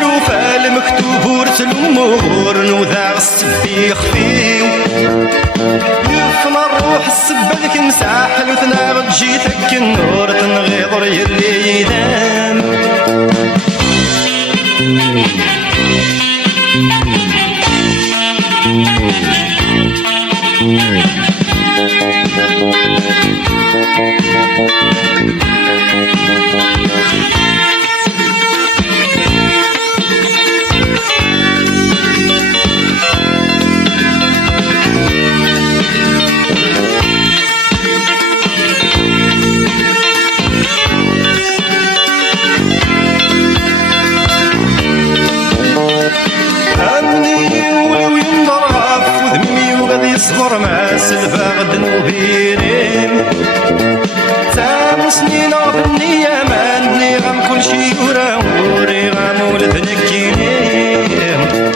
تروفا المكتوب ورث الأمور نوذا السبي خفيو يفنى الروح السبة ذيك مساحل وتناغد جيتك النور تنغيضر يلي يدام يصبر مع سلفا غد نوبينيم تام سنين غنية ماني غم كل شي وراوري غم ولد نكينيم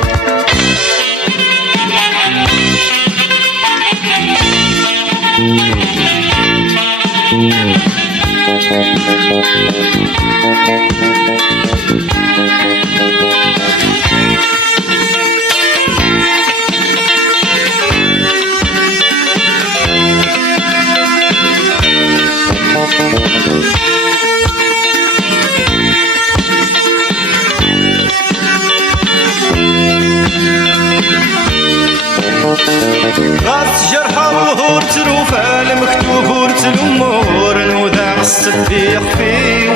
راس جرحى وهور تروفا المكتوب ورث الأمور نوذا السبي خفيو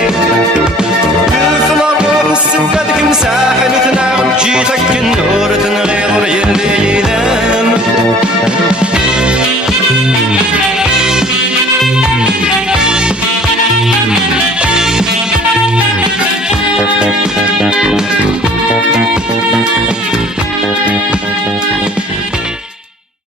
يفنى الروح السبة ذيك مساحل وتناغم جيتك النور تنغيضر يلي يدام